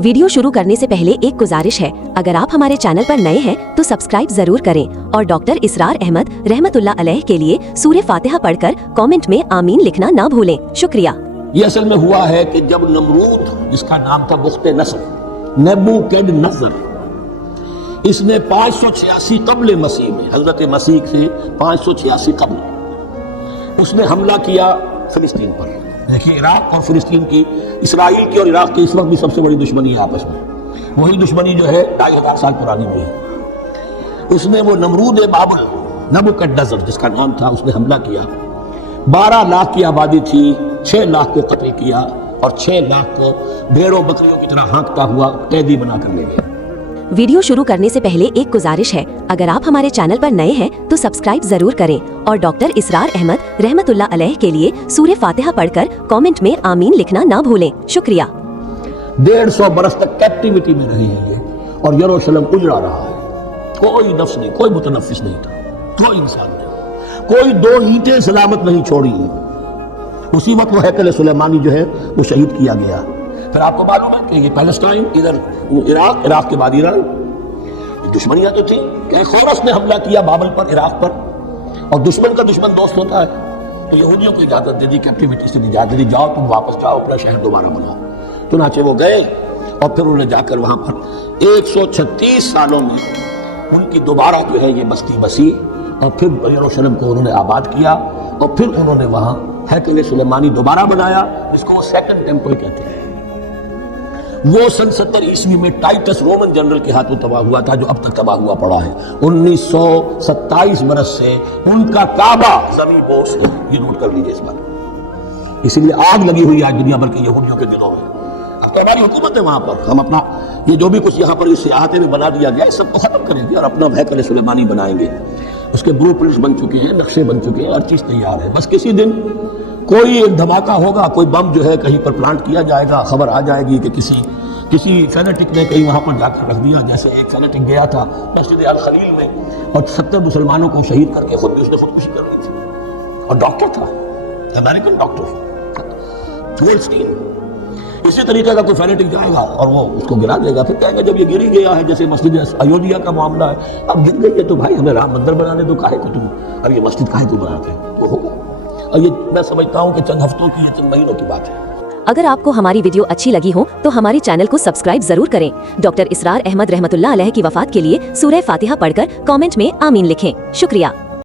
Video शुरू करने से पहले एक गुजारिश है, अगर आप हमारे चैनल पर नए हैं तो सब्सक्राइब जरूर करें और डॉक्टर इसरार अहमद रहमतुल्लाह अलैह के लिए सूरह फातिहा पढ़कर कमेंट में आमीन लिखना ना भूलें। शुक्रिया। ये असल में हुआ है कि जब नमरूद, जिसका नाम था बुख्ते नस्र, नेबुकदनेस्सर, इसने 586 कब्ल मसीह में, हजरत मसीह से 586 कब्ल, उसने हमला किया फिलिस्तीन पर। देखिए, इराक और फिलिस्तीन की, इसराइल की और इराक की इस वक्त भी सबसे बड़ी दुश्मनी है आपस में। वही दुश्मनी जो है 2500 साल पुरानी हुई है। उसने वो नमरूद बाबुल, नेबुकदनेस्सर जिसका नाम था, उसने हमला किया। 12 लाख की आबादी थी, 6 लाख को कत्ल किया और 6 लाख को भेड़ों बकरियों की तरह हाँकता हुआ कैदी बना कर ले गया। वीडियो शुरू करने से पहले एक गुजारिश है, अगर आप हमारे चैनल पर नए हैं तो सब्सक्राइब जरूर करें और डॉक्टर इसरार अहमद रहमतुल्लाह अलैह के लिए सूरह फातिहा पढ़कर कमेंट में आमीन लिखना ना भूलें। शुक्रिया। 150 बरस तक कैप्टिविटी में रही है ये, और यरूशलेम उजड़ा रहा है। कोई नफ्स नहीं, कोई मुतनफ्फिस नहीं था, कोई इंसान नहीं, कोई 2 ईंटें सलामत नहीं छोड़ी। उसी वक्त वो हैकल सुलेमानी जो है वो शहीद किया गया। फिर आपको मालूम है कि ये पैलेस्टाइन, इधर इराक, इराक के बाद ईरान, दुश्मनियां तो थी। खोरस ने हमला किया बाबल पर, इराक पर, और दुश्मन का दुश्मन दोस्त होता है। तो यहूदियों को इजाजत दे दी, कैप्टिविटी से इजाजत दी, जाओ तुम वापस जाओ, अपना शहर दोबारा बनाओ। चुनाचे वो गए और फिर उन्होंने जाकर वहां पर 136 सालों में उनकी दोबारा जो है ये बस्ती बसी, और फिर यरूशलेम को उन्होंने आबाद किया, और फिर उन्होंने वहां हैकल सुलेमानी दोबारा बनाया, जिसको वो सेकंड टेम्पल कहते हैं। वो सन 70 ईस्वी में टाइटस रोमन जनरल के हाथों तबाह हुआ था, जो अब तक तबाह हुआ पड़ा है। 1927 बरस से उनका काबा जमीन पोश है, ये नोट कर लीजिए इस बार। इसीलिए आग लगी हुई है आज दुनिया भर के यहूदियों के दिलों में। अब तो हमारी हुकूमत है वहां पर, हम अपना ये जो भी कुछ यहाँ पर सियाहतें में बना दिया गया है, सबको खत्म करेंगे और अपना हैकल सुलेमानी बनाएंगे। उसके ब्लूप्रिंट्स बन चुके हैं, नक्शे बन चुके हैं, हर चीज तैयार है। बस किसी दिन कोई एक धमाका होगा, कोई बम जो है कहीं पर प्लांट किया जाएगा, खबर आ जाएगी कि किसी फैनेटिक ने कहीं वहां पर जाकर रख दिया। जैसे एक फैनेटिक गया था मस्जिद अल खलील में और 70 मुसलमानों को शहीद करके खुद भी उसने खुदकुशी कर ली थी, और डॉक्टर था, अमेरिकन डॉक्टर गोल्डस्टीन। इसी तरीके का कोई फैनेटिक जाएगा और वो उसको गिरा देगा, फिर कहेगा जब ये गिर ही गया है, जैसे मस्जिद अयोध्या का मामला है, अब गिर गई है तो भाई हमें राम मंदिर बनाने दो, काहे को तुम अब ये मस्जिद काहे को बनाते हो, तो होगा। और ये मैं समझता हूँ कि चंद हफ्तों की, ये चंद महीनों की बात है। अगर आपको हमारी वीडियो अच्छी लगी हो तो हमारी चैनल को सब्सक्राइब जरूर करें। डॉक्टर इसरार अहमद रहमतुल्लाह अलैह की वफात के लिए सूरह फातिहा पढ़कर कमेंट में आमीन लिखें। शुक्रिया।